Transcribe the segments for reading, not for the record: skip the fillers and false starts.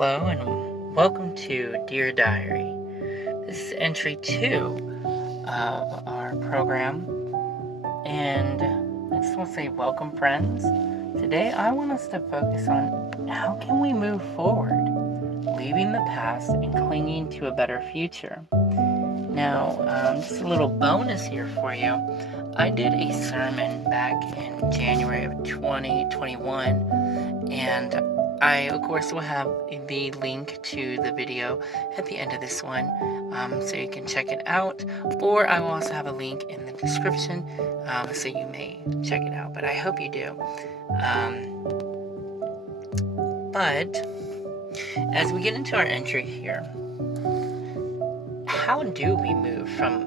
Hello and welcome to Dear Diary. This is entry 2 of our program, and I just want to say welcome, friends. Today I want us to focus on how can we move forward, leaving the past and clinging to a better future. Now, just a little bonus here for you. I did a sermon back in January of 2021, and I, of course, will have the link to the video at the end of this one, so you can check it out, or I will also have a link in the description, so you may check it out, but I hope you do. But as we get into our entry here, how do we move from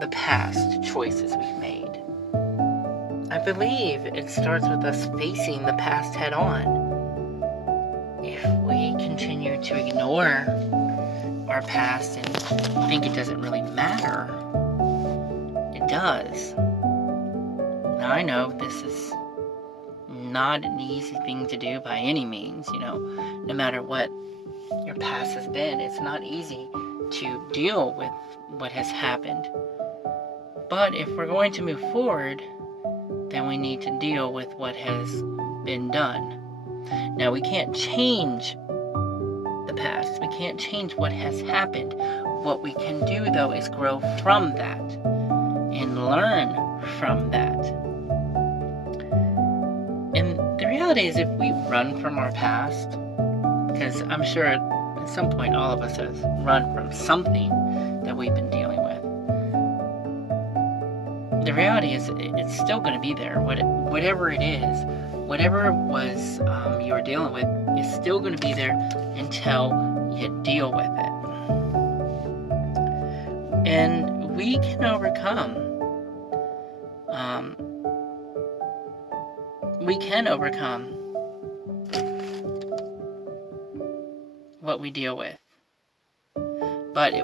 the past choices we've made? I believe it starts with us facing the past head on. If we continue to ignore our past and think it doesn't really matter, it does. Now, I know this is not an easy thing to do by any means, no matter what your past has been, it's not easy to deal with what has happened. But if we're going to move forward, then we need to deal with what has been done. Now, we can't change the past. We can't change what has happened. What we can do, though, is grow from that and learn from that. And the reality is, if we run from our past, because I'm sure at some point all of us have run from something that we've been dealing with, the reality is it's still going to be there. Whatever it is, whatever it was you're dealing with is still going to be there until you deal with it. And we can overcome. What we deal with. But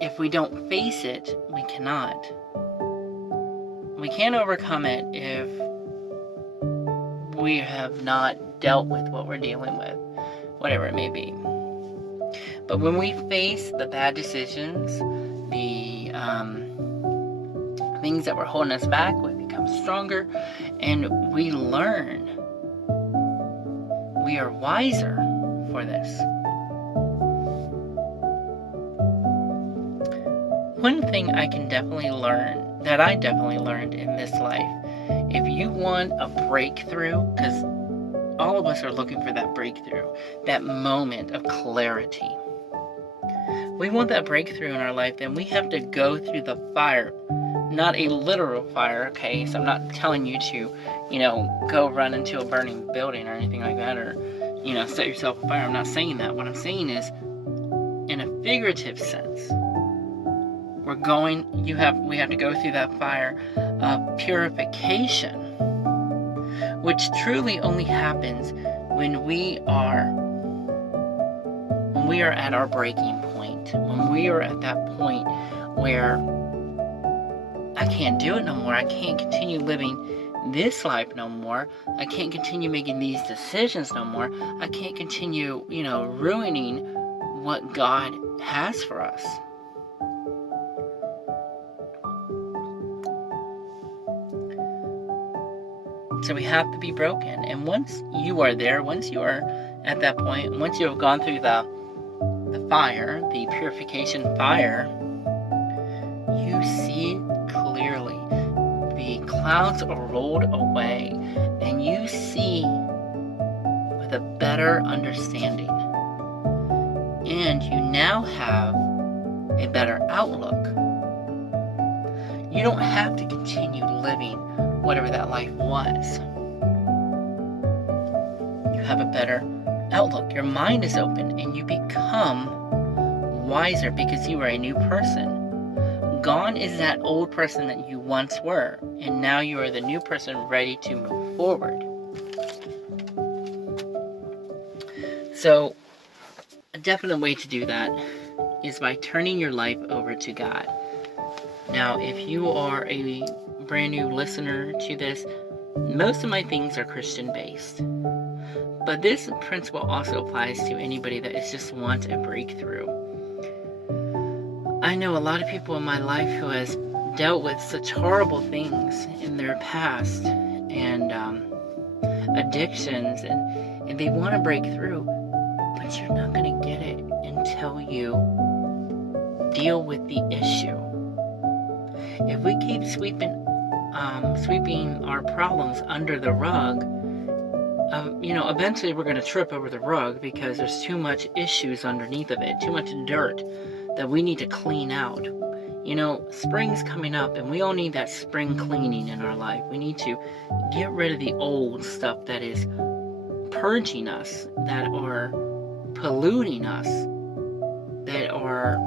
if we don't face it, we cannot. We can't overcome it if we have not dealt with what we're dealing with, whatever it may be. But when we face the bad decisions, the things that were holding us back, we become stronger and we learn. We are wiser for this. One thing I definitely learned in this life, if you want a breakthrough, because all of us are looking for that breakthrough, that moment of clarity. We want that breakthrough in our life, then we have to go through the fire. Not a literal fire, okay? So I'm not telling you to, go run into a burning building or anything like that, or, set yourself on fire. I'm not saying that. What I'm saying is, in a figurative sense, we have to go through that fire of purification, which truly only happens when we are at our breaking point, when we are at that point where I can't do it no more, I can't continue living this life no more, I can't continue making these decisions no more, I can't continue, ruining what God has for us. So we have to be broken. And once you are there, once you are at that point, once you have gone through the fire, the purification fire, you see clearly. The clouds are rolled away, and you see with a better understanding. And you now have a better outlook. You don't have to continue living whatever that life was. You have a better outlook. Your mind is open and you become wiser because you are a new person. Gone is that old person that you once were, and now you are the new person ready to move forward. So, a definite way to do that is by turning your life over to God. Now, if you are a brand new listener to this, most of my things are Christian based. But this principle also applies to anybody that is just wants a breakthrough. I know a lot of people in my life who has dealt with such horrible things in their past and addictions, and they want to break through, but you're not going to get it until you deal with the issue. If we keep sweeping our problems under the rug, eventually we're going to trip over the rug because there's too much issues underneath of it, too much dirt that we need to clean out. Spring's coming up, and we all need that spring cleaning in our life. We need to get rid of the old stuff that is purging us, that are polluting us, that are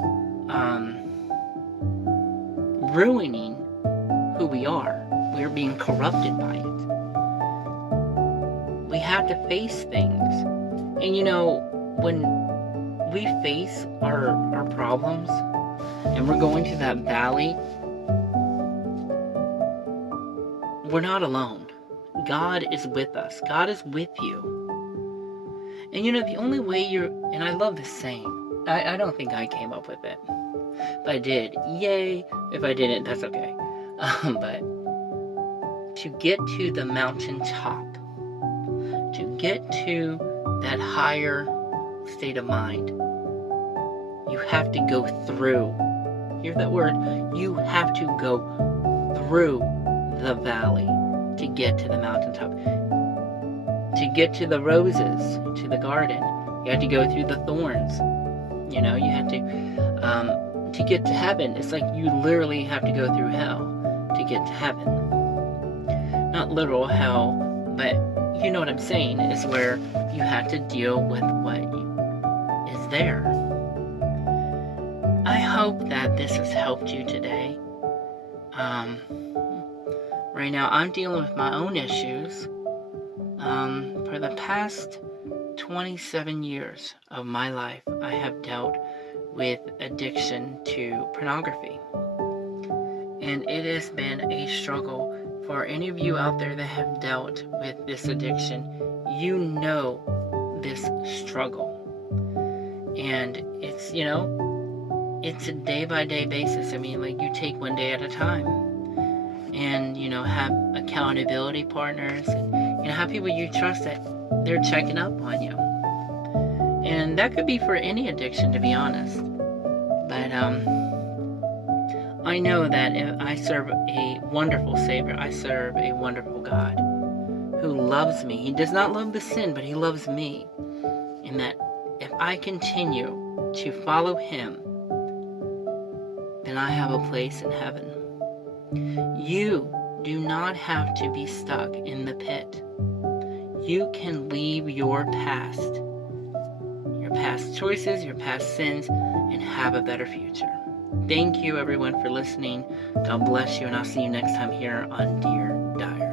ruining who we are. We're being corrupted by it. We have to face things. And when we face our problems and we're going through that valley, we're not alone. God is with us. God is with you. And the only way and I love this saying. I don't think I came up with it. If I did, yay. If I didn't, that's okay. But to get to the mountaintop, to get to that higher state of mind, you have to go through. Hear that word? You have to go through the valley to get to the mountaintop. To get to the roses, to the garden, you have to go through the thorns. You have to get to heaven. It's like you literally have to go through hell to get to heaven. Not literal hell, but you know what I'm saying, is where you have to deal with what is there. I hope that this has helped you today. Right now I'm dealing with my own issues. For the past 27 years of my life, I have dealt with addiction to pornography. And it has been a struggle. For any of you out there that have dealt with this addiction, you know this struggle. And it's, it's a day-by-day basis. I mean, you take one day at a time. And, have accountability partners and, have people you trust that they're checking up on you. And that could be for any addiction, to be honest. But, I know that I serve a wonderful Savior. I serve a wonderful God who loves me. He does not love the sin, but He loves me. And that if I continue to follow Him, then I have a place in heaven. You do not have to be stuck in the pit. You can leave your past choices, your past sins, and have a better future. Thank you, everyone, for listening. God bless you, and I'll see you next time here on Dear Diary.